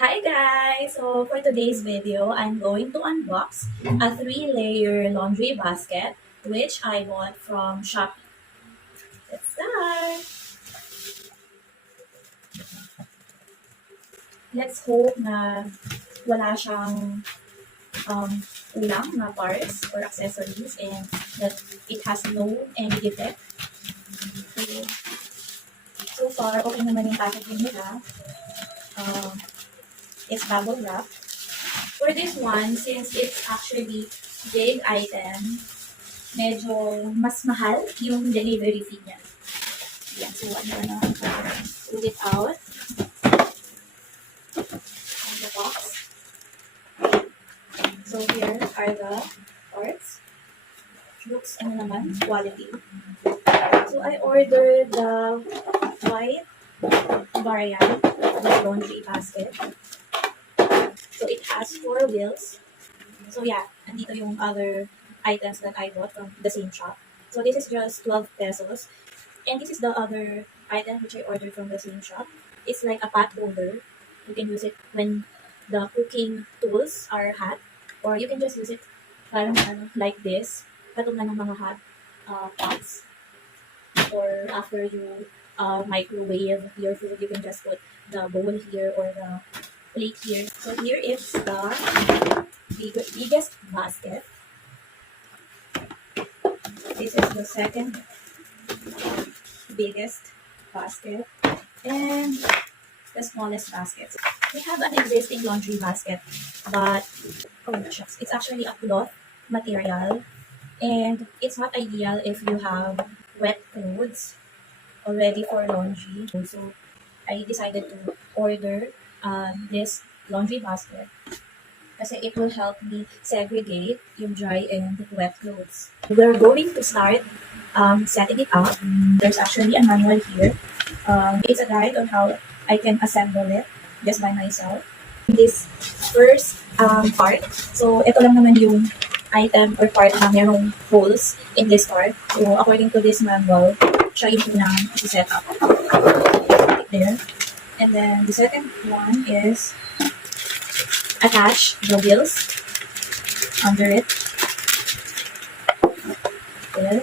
Hi guys! So for today's video, I'm going to unbox a 3-layer laundry basket which I bought from Shopee. Let's start! Let's hope na wala siyang kulang na parts or accessories and that it has no any defect. So far, okay naman yung packaging nila. It's bubble wrap. For this one, since it's actually big item, medyo mas mahal yung delivery fee niya. Yan, so I'm gonna pull it out of the box. So here are the parts. Looks ano naman, quality. So I ordered the white variant of the laundry basket. So it has 4 wheels. So yeah, andito yung other items that I bought from the same shop. So this is just 12 pesos. And this is the other item which I ordered from the same shop. It's like a pot holder. You can use it when the cooking tools are hot. Or you can just use it parang like this. Katulad ng mga hot pots. Or after you microwave your food, you can just put the bowl here or the plate here. So here is the biggest basket. This is the second biggest basket and the smallest basket. We have an existing laundry basket, but oh shucks, it's actually a cloth material and it's not ideal if you have wet clothes already for laundry. So I decided to order this laundry basket kasi it will help me segregate yung dry and wet clothes. We're going to start setting it up. There's actually a manual here. It's a guide on how I can assemble it just by myself. This first part, so ito lang naman yung item or part na mayroong holes in this part. So according to this manual, siya yung unang set up. There. And then the second one is attach the wheels under it. There.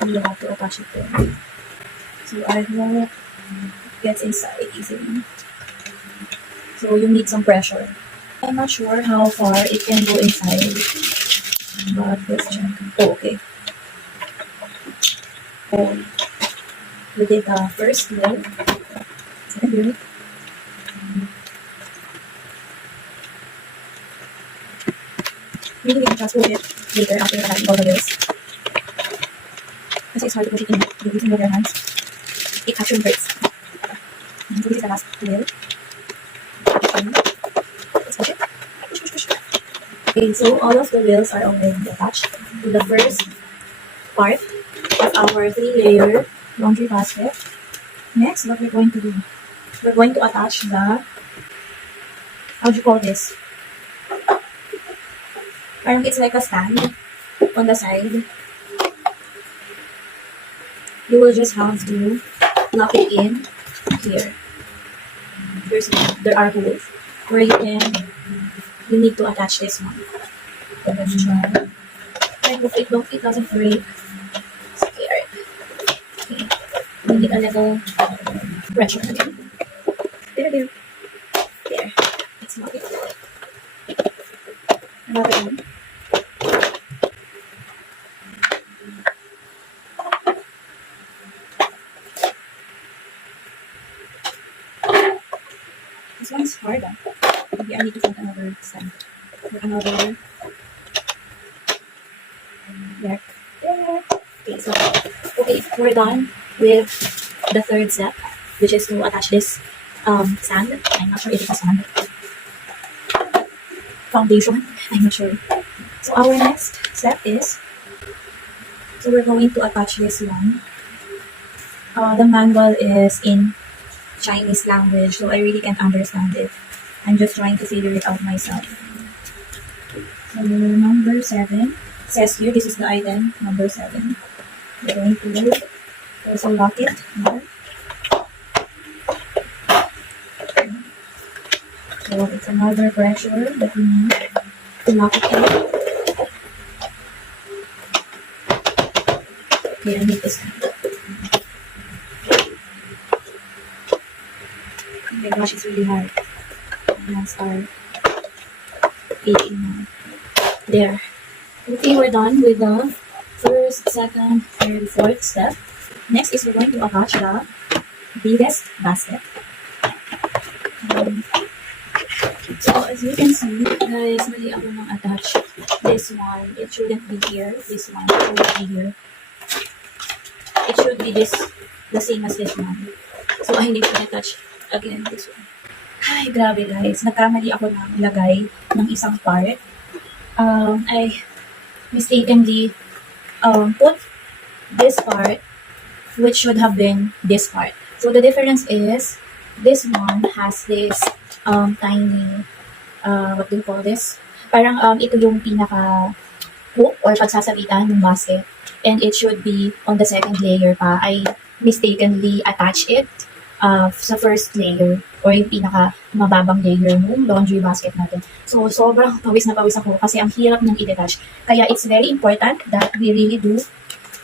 And you have to attach it there. So I hope it gets inside easily. So you need some pressure. I'm not sure how far it can go inside. But let's check. Oh, okay. So we did the first wheel. Second wheel. Maybe we can transport it later after attaching all the wheels. Kasi it's hard to push it in using your hands. It actually hurts. So this is the last wheel. Let's push it. Push. Okay, so all of the wheels are already attached to the first part of our 3-layer laundry basket. Next, what we're going to do, we're going to attach the, how do you call this? Parang it's like a stand on the side. You will just have to lock it in here. There are holes where you need to attach this one. So let's try. I hope it doesn't break. Okay, alright. Okay. We need a little pressure again. There. It's not it. Another one. This one's hard. Maybe I need to find another stand. Or another. There. Okay, so we're done with the third step, which is to attach this stand. I'm not sure if it's a stand. Foundation. I'm not sure. So our next step is, so we're going to attach this one. The manual is in Chinese language, so I really can't understand it. I'm just trying to figure it out myself. So number 7 says here, this is the item number 7. We're going to also lock it here. So it's another pressure that we need to lock it in. Okay, I need this. Oh my gosh, it's really hard. Hands are aching now. There. Okay, we're done with the first, second, third, fourth step. Next is we're going to attach the biggest basket. So as you can see, guys, mali ako nang attach. This one, it shouldn't be here. This one, it shouldn't be here. It should be this, the same as this one. So I need to attach again this one. Ay, grabe guys. Nagkamali ako ng lagay ng isang part. I mistakenly put this part, which should have been this part. So the difference is, this one has this tiny, what do you call this? Parang ito yung pinaka hook or pagsasabitan ng basket. And it should be on the second layer pa. I mistakenly attach it sa first layer or yung pinaka mababang layer ng laundry basket natin. So, sobrang pawis na pawis ako kasi ang hirap niyang i-detach. Kaya it's very important that we really do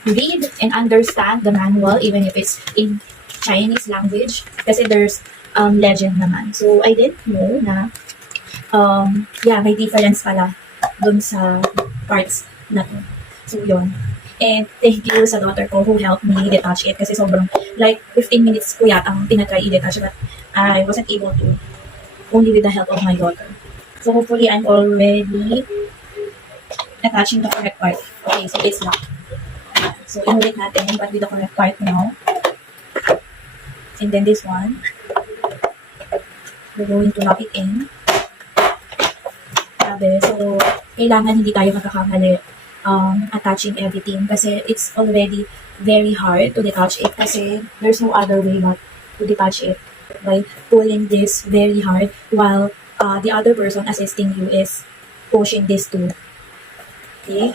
read and understand the manual even if it's in Chinese language kasi there's legend naman. So, I didn't know na may difference pala dun sa parts na to. So, yun. And thank you sa daughter ko who helped me detach it kasi sobrang, like, 15 minutes ko yatang tinatry i-detach but I wasn't able to, only with the help of my daughter. So, hopefully, I'm already attaching the correct part. Okay, so it's locked. So, inulit natin but with the correct part now. And then this one, we're going to lock it in. So, kailangan hindi tayo magkakamali attaching everything kasi it's already very hard to detach it kasi there's no other way but to detach it by pulling this very hard while the other person assisting you is pushing this too. Okay?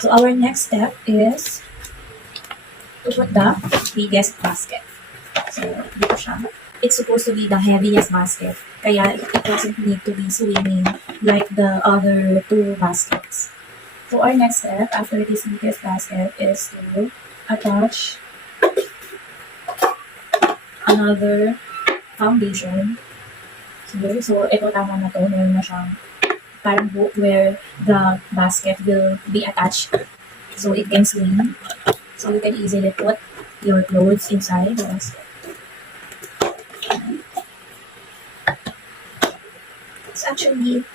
So, our next step is to put the biggest basket. So, dito siya. It's supposed to be the heaviest basket. Kaya it doesn't need to be swimming like the other two baskets. So our next step after this biggest basket is to attach another foundation. So ito tama na to. Meron na siyang parang hook where the basket will be attached. So it can swing. So you can easily put your clothes inside the basket. It's actually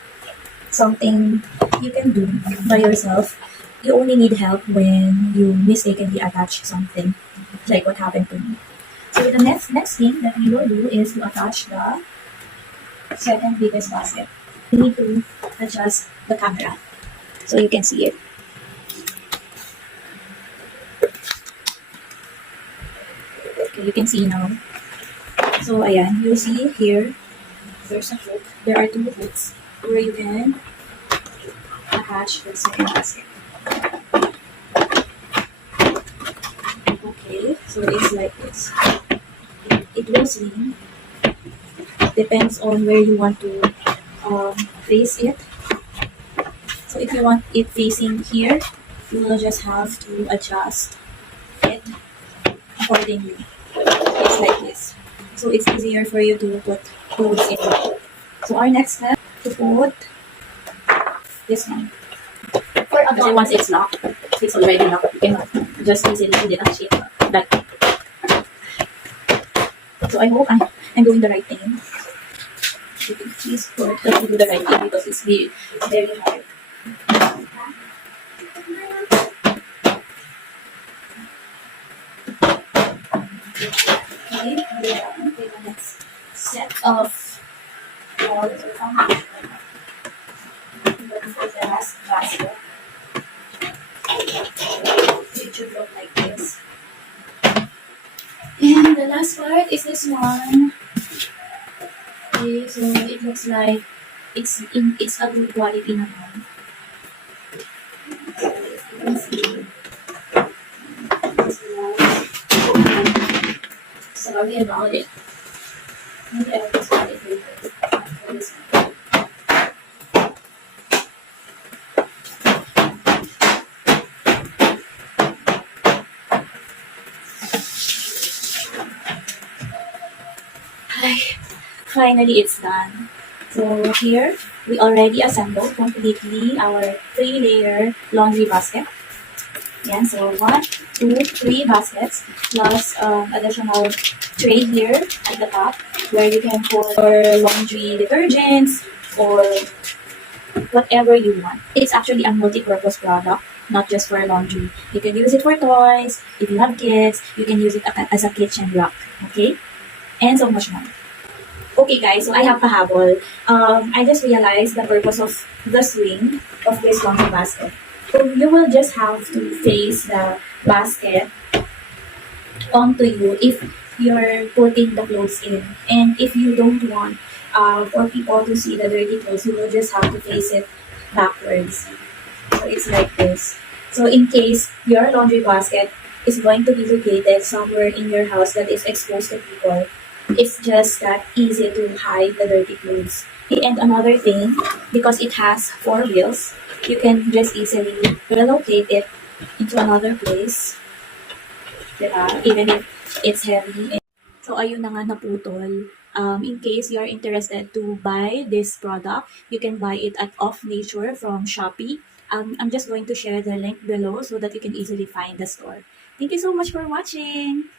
something you can do by yourself. You only need help when you mistakenly attach something, like what happened to me. So the next thing that we will do is to attach the second biggest basket. We need to adjust the camera so you can see it. Okay, you can see now. So ayan, you see here, there's a hook. There are two hooks where you can attach the second basket. Okay, so it's like this. It will swing. Depends on where you want to face it. So if you want it facing here, you will just have to adjust it accordingly. It's like this. So it's easier for you to put clothes in. So our next step, to put this one. Kasi once it's locked, it's already locked. You cannot just easily detach it. So I hope I'm doing the right thing. You can please put to do the right thing because it's very hard. Okay, the next set of walls or foundation. The last basket. It should look like this. And the last part is this one. Okay, so it looks like it's a good quality naman. So you can see. Sorry about it. Maybe I'll just put it later. Finally, it's done. So here, we already assembled completely our 3-layer laundry basket. Yan, so 1, 2, 3 baskets plus additional tray here at the top where you can put your laundry detergents or whatever you want. It's actually a multi-purpose product, not just for laundry. You can use it for toys. If you have kids, you can use it as a kitchen block. Okay? And so much more. Okay guys, so I have pahabol. I just realized the purpose of the swing of this laundry basket. So you will just have to face the basket onto you if you're putting the clothes in. And if you don't want for people to see the dirty clothes, you will just have to face it backwards. So it's like this. So in case your laundry basket is going to be located somewhere in your house that is exposed to people, it's just that easy to hide the dirty clothes. And another thing, because it has 4 wheels, you can just easily relocate it into another place, diba? Even if it's heavy. So ayun na nga naputol. In case you're interested to buy this product, you can buy it at Off Nature from Shopee. I'm just going to share the link below so that you can easily find the store. Thank you so much for watching.